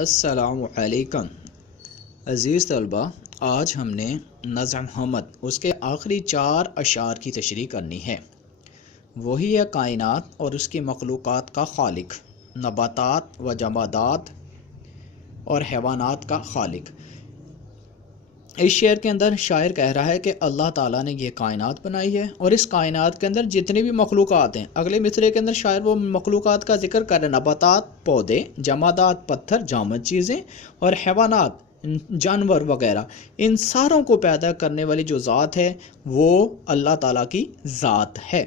السلام علیکم عزیز طلبہ، آج ہم نے نظم حمد اس کے آخری 4 اشعار کی تشریح کرنی ہے۔ وہی ہے کائنات اور اس کی مخلوقات کا خالق، نباتات و جمادات اور حیوانات کا خالق۔ اس شعر کے اندر شاعر کہہ رہا ہے کہ اللہ تعالیٰ نے یہ کائنات بنائی ہے اور اس کائنات کے اندر جتنی بھی مخلوقات ہیں، اگلے مصرعے کے اندر شاعر وہ مخلوقات کا ذکر کر رہے ہیں، نباتات پودے، جمادات پتھر جامد چیزیں، اور حیوانات جانور وغیرہ، ان ساروں کو پیدا کرنے والی جو ذات ہے وہ اللہ تعالیٰ کی ذات ہے۔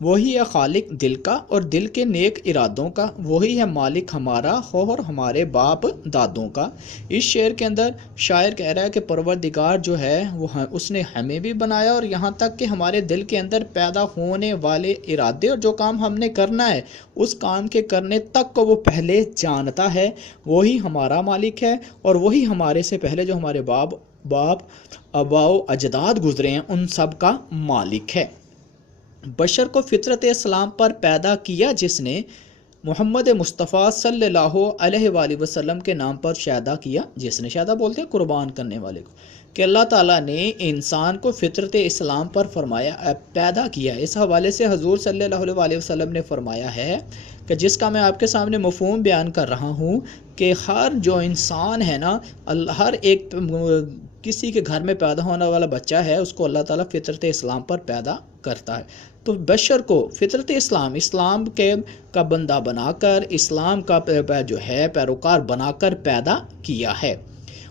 وہی ہے خالق دل کا اور دل کے نیک ارادوں کا، وہی ہے مالک ہمارا اور ہمارے باپ دادوں کا۔ اس شعر کے اندر شاعر کہہ رہا ہے کہ پروردگار جو ہے وہ اس نے ہمیں بھی بنایا، اور یہاں تک کہ ہمارے دل کے اندر پیدا ہونے والے ارادے اور جو کام ہم نے کرنا ہے اس کام کے کرنے تک کو وہ پہلے جانتا ہے۔ وہی ہمارا مالک ہے اور وہی ہمارے سے پہلے جو ہمارے باپ آباء و اجداد گزرے ہیں ان سب کا مالک ہے۔ بشر کو فطرت اسلام پر پیدا کیا جس نے، محمد مصطفیٰ صلی اللہ علیہ وآلہ وسلم کے نام پر شیدا کیا جس نے، شیدا بولتے ہیں قربان کرنے والے کو، کہ اللہ تعالیٰ نے انسان کو فطرت اسلام پر فرمایا پیدا کیا۔ اس حوالے سے حضور صلی اللہ علیہ وآلہ وسلم نے فرمایا ہے کہ جس کا میں آپ کے سامنے مفہوم بیان کر رہا ہوں کہ ہر جو انسان ہے نا، ہر ایک کسی کے گھر میں پیدا ہونے والا بچہ ہے اس کو اللہ تعالیٰ فطرت اسلام پر پیدا کرتا ہے۔ تو بشر کو فطرت اسلام کا بندہ بنا کر، اسلام کا جو ہے پیروکار بنا کر پیدا کیا ہے۔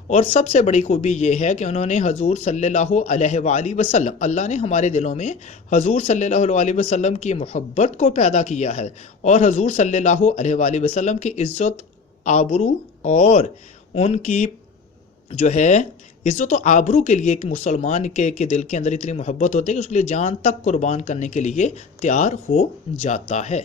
اور سب سے بڑی خوبی یہ ہے کہ انہوں نے حضور صلی اللہ علیہ وآلہ وسلم، اللہ نے ہمارے دلوں میں حضور صلی اللہ علیہ وسلم کی محبت کو پیدا کیا ہے، اور حضور صلی اللہ علیہ وآلہ وسلم کی عزت، آبرو اور ان کی جو ہے عزت و آبرو کے لیے کہ مسلمان کے دل کے اندر اتنی محبت ہوتی ہے کہ اس کے لیے جان تک قربان کرنے کے لیے تیار ہو جاتا ہے۔